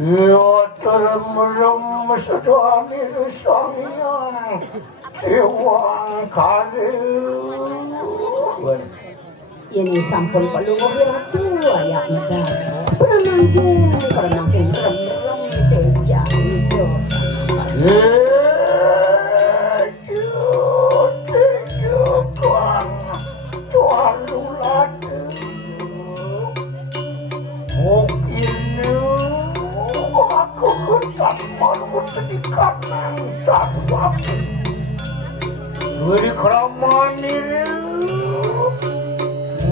Yo termerem sedani sangian sewang kalian. Ini sampun pelungo ratu ayak negara. Pernangking rem-rem tejang dosa. Teju kang tuan lulade. Mungkin aku ketak malu tedikat nang tak wapi. Dari keraman ini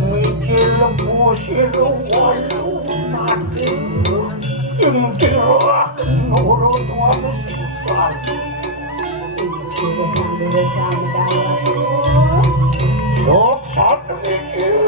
mikir lebusin walu mati. Yang tirah nurut walu siksa. Dosa medawat. Sok satu mikir.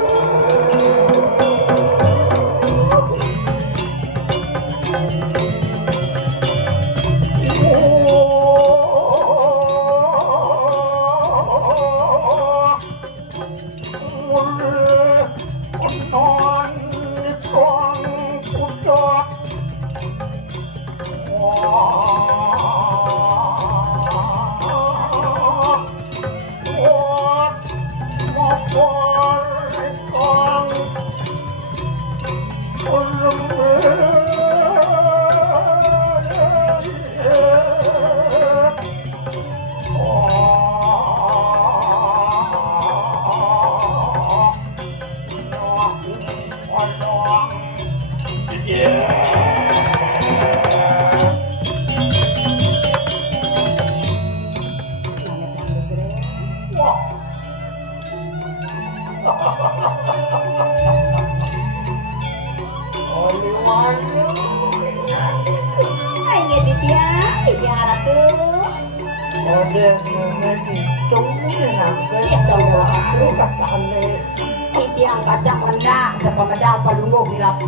Titiang kacang rendah sepemedal palungguh hilang.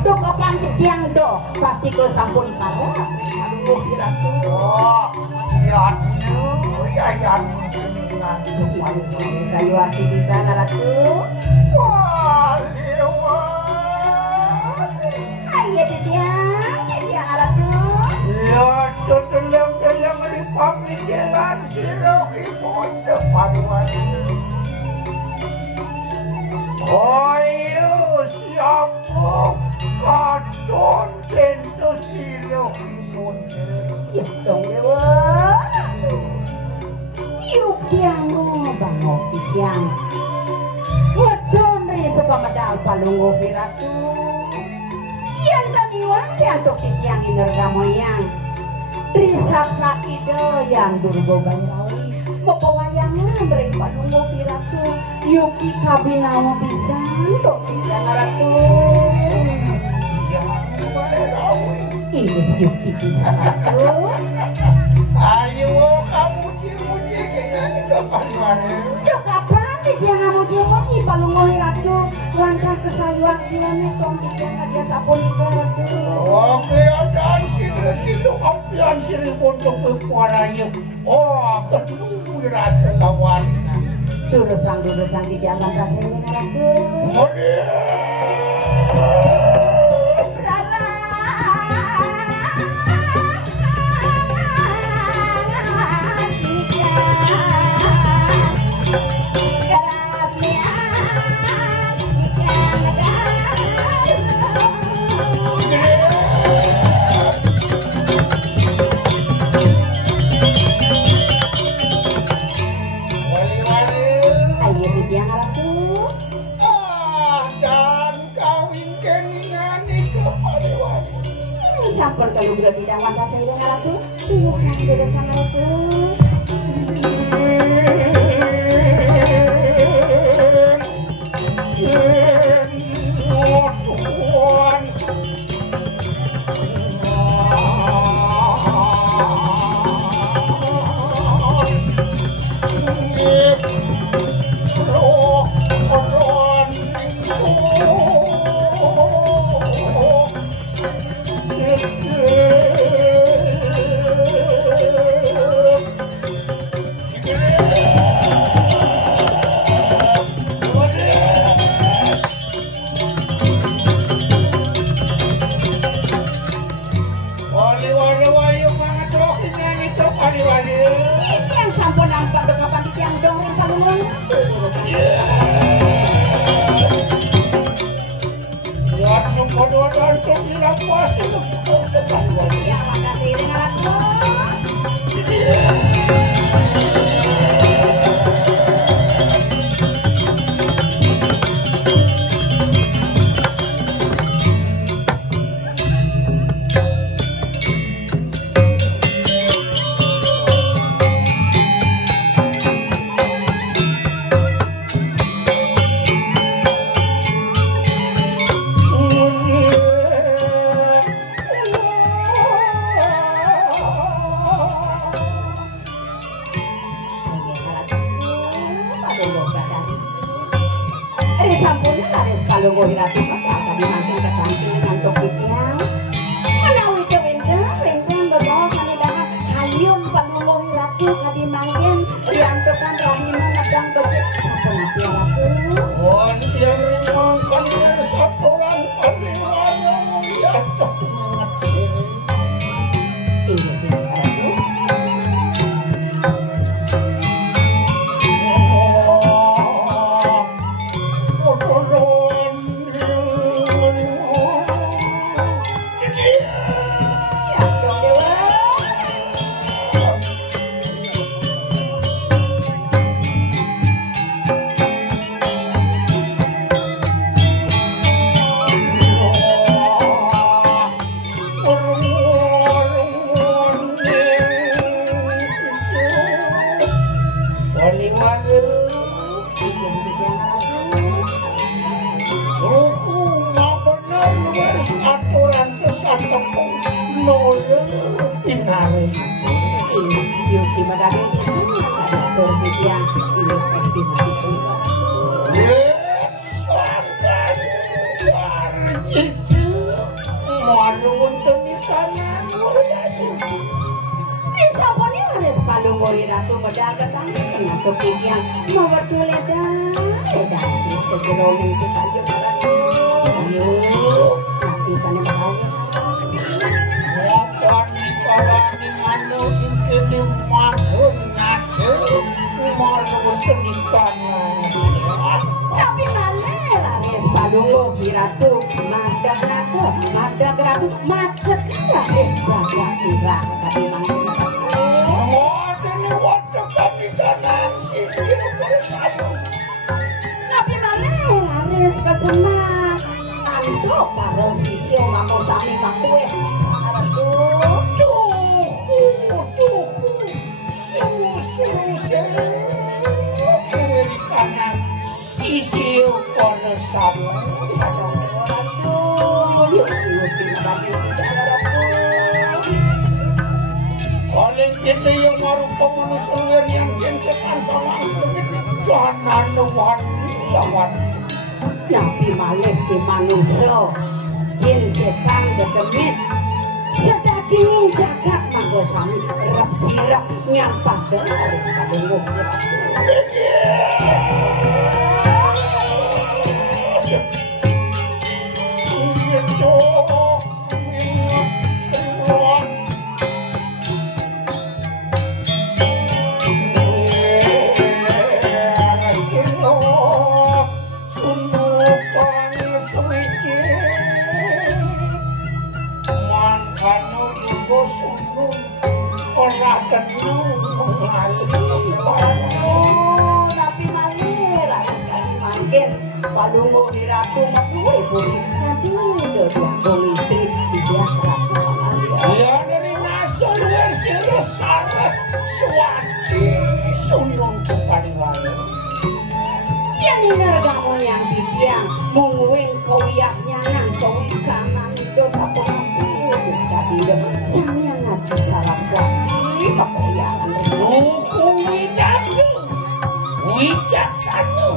Dok kapan titiang do pasti ke sampun karena palungguh hilang tuh. Oh, ya kuningan saya waktu di sana ratu. Wah, lewat. Ayo titiang ratu. Ya, dalam ripam di jalan sirok ibu depan wajah. Ayo siapa kadon tentu sirok ibu. Ya dong dewa. Yuk tiang bangok tiang. Wadon re sepamedal palungguh ratu. Yang daniwan diantuk tiang inerga moyang. Risaksa ide yang durgo banyawi. Moko wayangan beri palungguh ratu. Yuki kabinawa bisa untuk tiang ratu. Ini Yuki bisa ratu. Ayo kamu muji-muji kayaknya ini kapan mana? Dok kapan tiang muji-muji palungguh ratu. Langkah kesayuan dia nih tong tiang dia sapun itu ratu. Oke, ada silu ampian siri pondok pepuaranya. Oh, ketemu rasa lawannya. Durusang di jalan rasanya ratu. Sampun kalau udah bidang wanita saya dengan ratu, durusang ratu. puas itu. Ya, makasih dengan aku. Kalau mau hiratu maka tadi makin kekanting dengan topiknya menawi ke wenten berbawa sanidangan hayun panulung hiratu kadi mangkin riantokan rahiman nadang becek sampun api hiratu yang rimangkan dari satu orang padiwana yadah mengecil ini hiratu Nabi malih di manusia jin setan gedemit sedaging jagat manggosami rep sirap nyampah dari kadunguk Padungo hiratu makuwe puri nanti udah dianggung istri dia kerap ya dari masuk luar sirus saras suwati sunung kepaliwala yang nergamu yang dibiang mungwing kawiyaknya nang kawi kanan dosa pengampun sesekadido samia ngaji saraswati kepoyangan hukum widadu wijaksana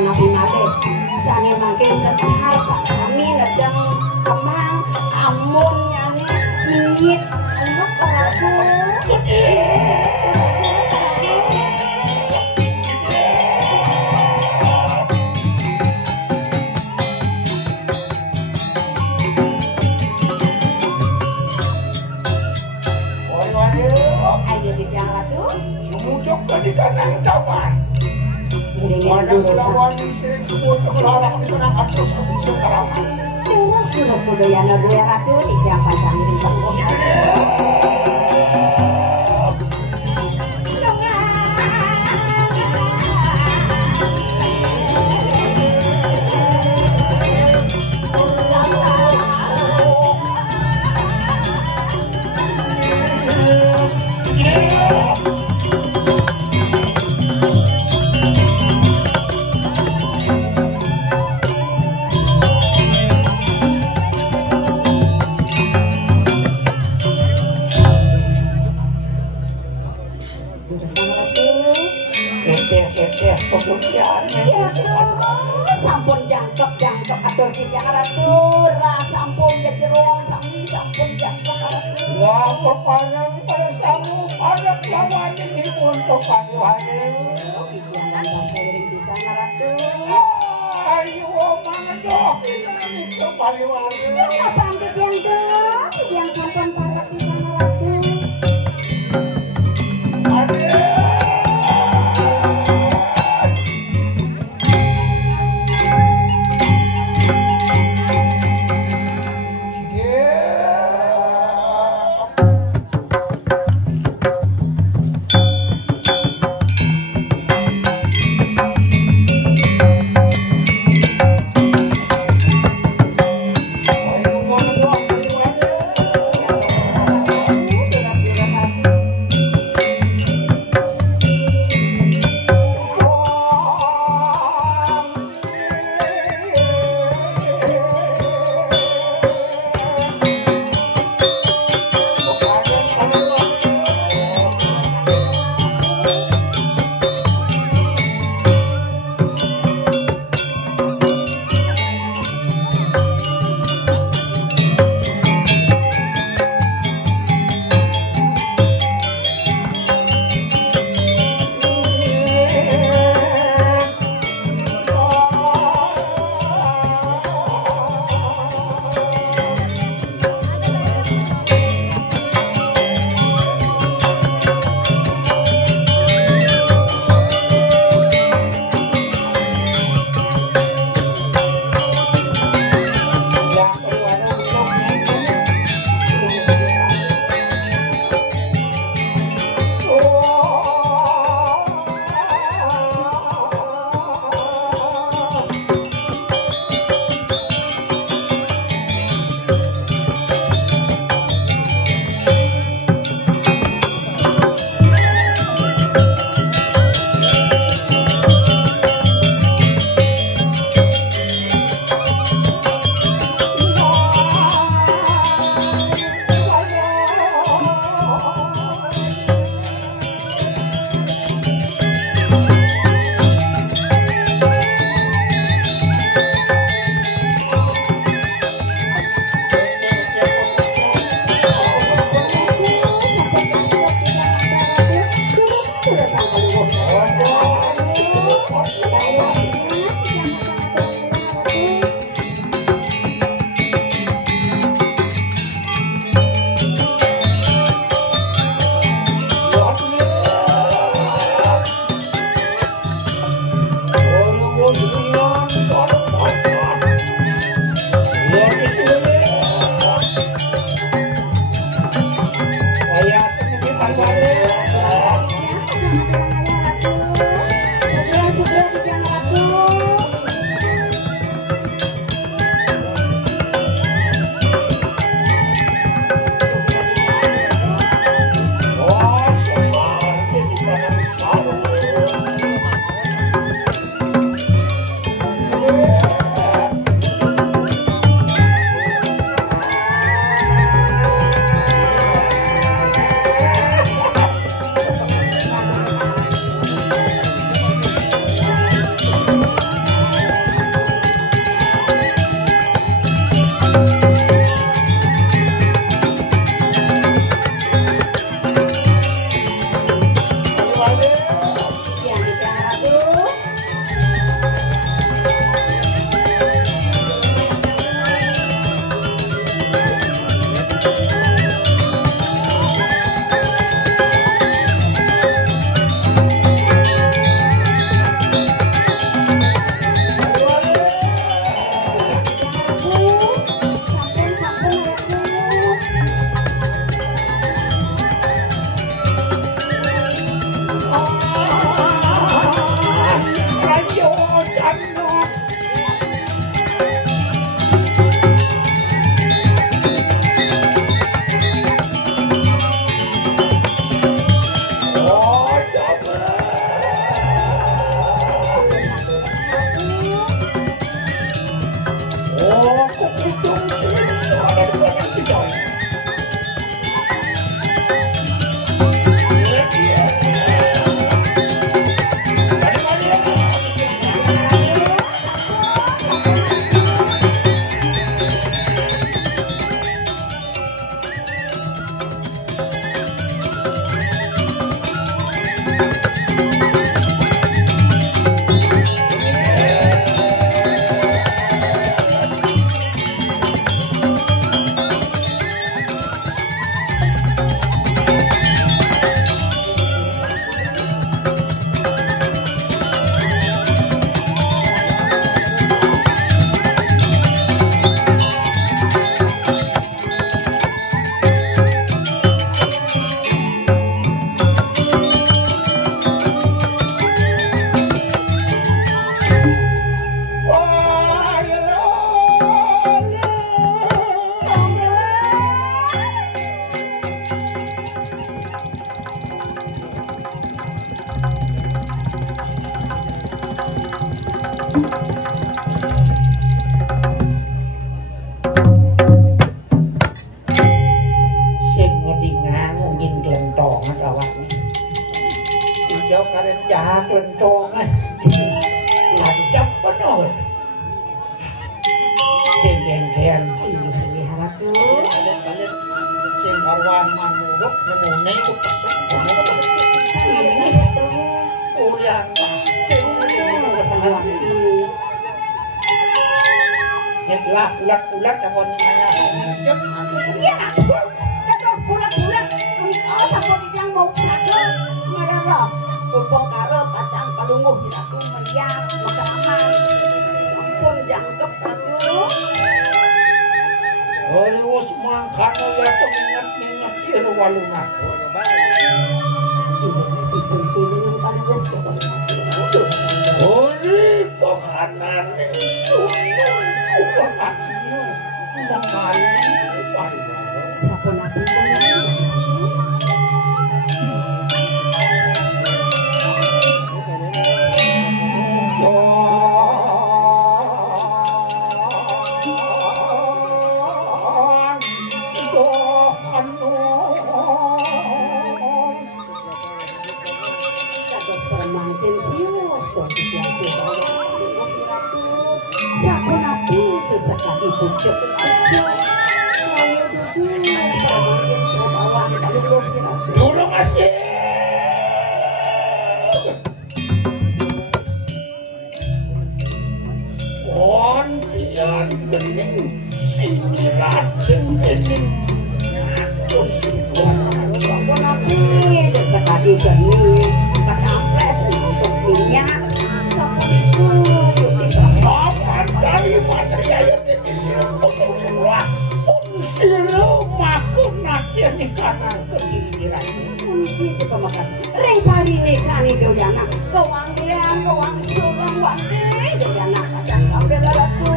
anak imade sani makin sekar pak sami ledeng kemang amun nyani mingit anak oraku Sumujok tadi kanang taman. Mana melawan sering kebutuh larang di tengah atas untuk keramas. Terus budayana Buya Ratu Ijang Pancang Rinjang sampun jangkep atur kita karatur sampun jadi ruang sami sampun jangkep karatur ngapa parang pada samu pada lawan ini untuk pasuhannya jangan seiring bisa karatur ayo mana doh kita itu paliwali kapan yang doh yang sampun parak bisa karatur banget awaknya. Hijau karen jahat lentong lancap penuh. Sing-sing ini haratu. Kalian sing karuan manuruk nemune pesan sama ini ulian lah ulat-ulat yang kau nanya iya terus bulat-bulat unik sama yang mau sakit merah kupong karo kacang palunguh aku melihat maka aman sampun jangkep aku Harus mangkano ya mengingat-ingat siru walungan Oli kokanan sunun kuwangannya sekali sampun aku sekali pucuk dulu masih Pontian gening singiratin gening nyakun si tuan sampun api sekali gening ketamples untuk minyak sampun itu Papan dari materi ayat yang siru potongnya siru makun nanti yang kanan ke kiri lagi itu pemakasih ring pari nekani doyana kewang diang kewang sulung wandi doyana kacang kabel lalatu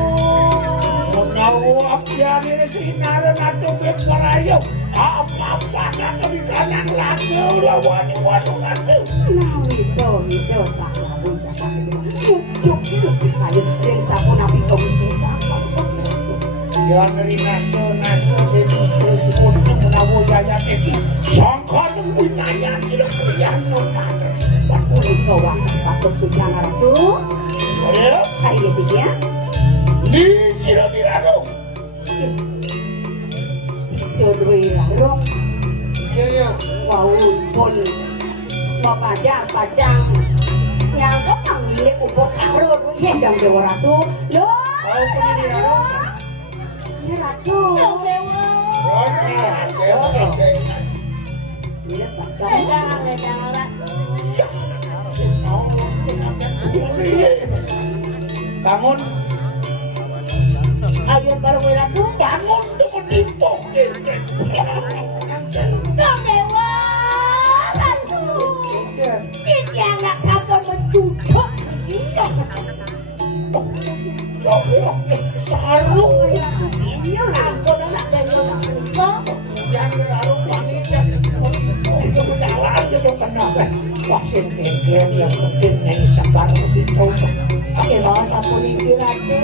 menawap dari sinaran atau berperayu apa-apa kata di kanan lagi lawan-lawan lagi nah itu sakla buncak cucuk lebih kayu ring sapun api komisi sapa yang dari naso dening sepun menawo jaya teki sangka nunggu naya tidak kelian nomada waktu kawang patut susah ngaratu boleh hari dia di Sirabiraro Sisodwe larong iya wau pun pajang nyangkep nang milik upo karut yendang dewa ratu lho mau pilih Raro ya ratu dewa bangun ayo bareng ratu bangun temu timpok Kang Dewa ratu ini anak sampun mencucuk saru ini sampun anak dewa sampun itu yang Raro panggilnya untuk jalan gitu kenapa vaksin kengkeng yang penting yang sabar mesti tahu oke bawa sampun iki ratu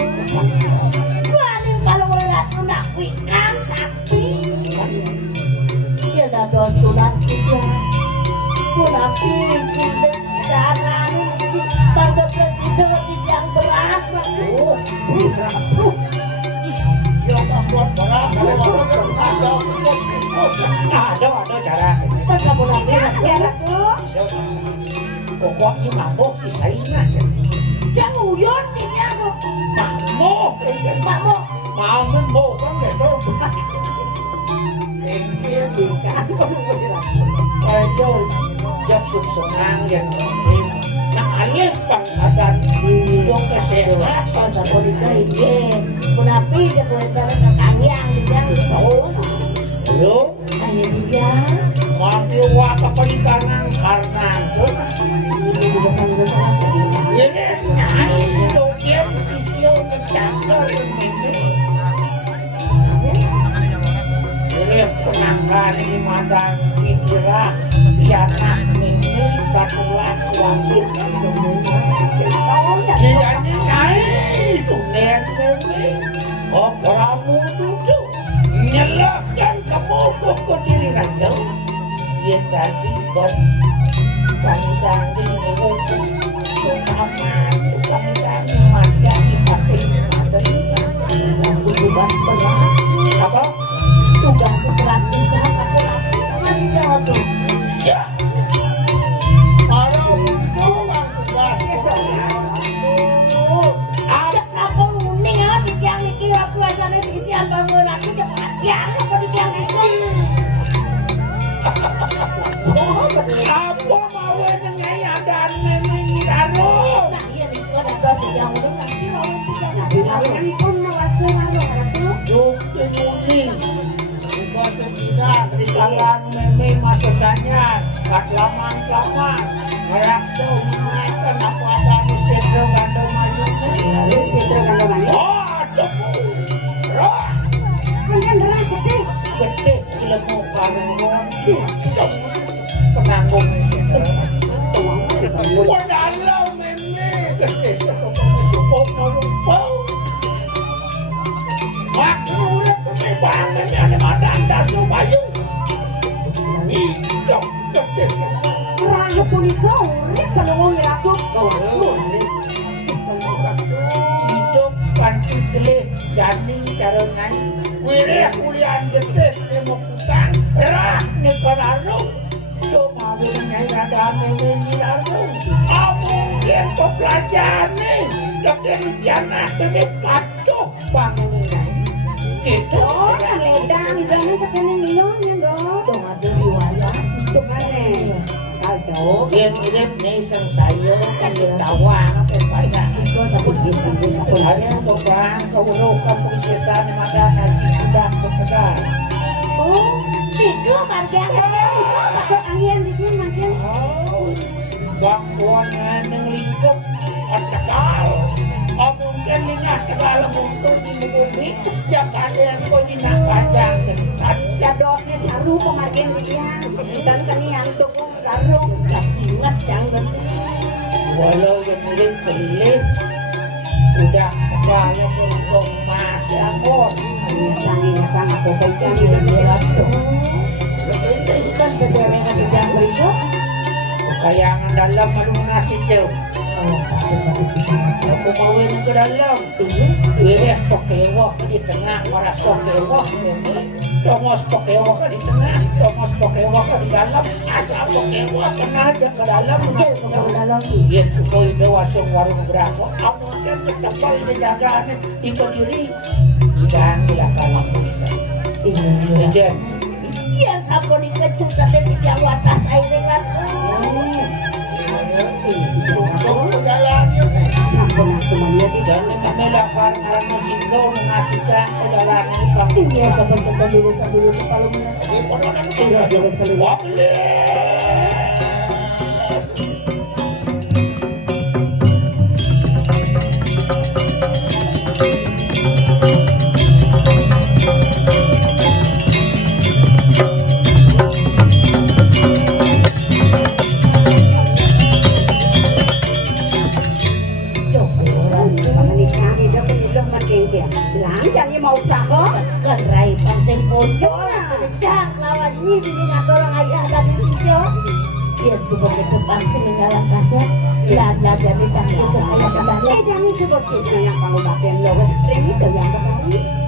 wani kalau ratu nak wikang sakti ya dados tunas kita kunapi cinta cara ini tanda presiden yang berat ratu ya buat barang kalau ada cara pas sampun lagi ratu pokoknya mabok si Saina saya nguyon ini aku mabok mau kan gitu iya bukan ayo jam senang yang penting nah alih bang adan hidung kesehatan sampun iki kunapi je kowe bareng kakangyang dijang tahu ayo ayo dia mati waka penikanan karena ini juga salah tadi ini nyai dong dia sisio ngecakar ini penangkan ini madang kira anak ini katulah kuasit dia ini nyai itu ini oh pramu duduk nyelakkan kamu kok diri raja yen dadi bos pangdang iki aman pangdang manja tapi ada tugas berat apa tugas berat bisa sekolah sama di Jawa tuh ya kalau tugas berat ada sapo uning ya di tiang iki aku ajane sisian bangun aku cepat ya apa di tiang iki apa mau nengai adan memang nyiraro nah iya itu ada dos yang udah nanti mau itu jangan dilawan pun merasa lalu itu bukti muni tugas tidak di kalangan memang masasanya gak laman-laman ngerakso dimakan apa ada di sentro gandong mayungnya di sentro gandong mayung oh aduh roh kan darah gede ilmu karungan penanggung wadalau meme gede ketokone support numpau waktu udah pembangunan ada madanda subayu hidup gede raja punika urip penunggu iratu hidup panti pilih jani cara nyai wirih kuliah gede nemokutan rah nekolarung cuma bilangnya ada memenirarung mungkin pelajaran nih kemudian pianah bebek patuh panginai gitu kan ledang bilangnya kekeneng bilangnya dong ada riwayat itu kan Aldo, irit nih sang saya kasih tawang apa banyak itu satu cerita di satu hari yang coba kau urukan prinsesa di mana nanti udang sepeda. Oh, tiga marga takut angin di dia makin. Oh, bangkuan yang lingkup tegal. Oh mungkin lingah tegal untuk di bumi yang ada yang kau jinak panjang dekat. Ya dosnya saru pemargin dia dan kenian tuh karung ingat yang lebih walau yang mirip keliling udah segala untuk masih angkot jangan aku baca di dalam tuh ini kan sederhana di dalam berikut kekayangan dalam malu nasi jauh aku mau ini ke dalam wirih pokewah di tengah orang sokewah ini domos pokewah di tengah domos pokewah di dalam asal pokewah kena aja ke dalam iya supaya dewasa warung berapa mungkin ketebal dijagaannya di kediri dan dilakukan pusat iya iya sampun dikecut tapi tidak watas air kan untuk perjalanannya sampun semuanya tidak melakukan karena singgau mengasihkan perjalanan iya sampun kita dulu separuh mau usaha kerai pangsing pojok menecak lawan nyi dengan orang ayah dan sisio biar sebut itu pangsing menyalah kaset lada jadi tanggung ke ayah dan jangan sebut cerita yang kamu bagian lo ini yang kembali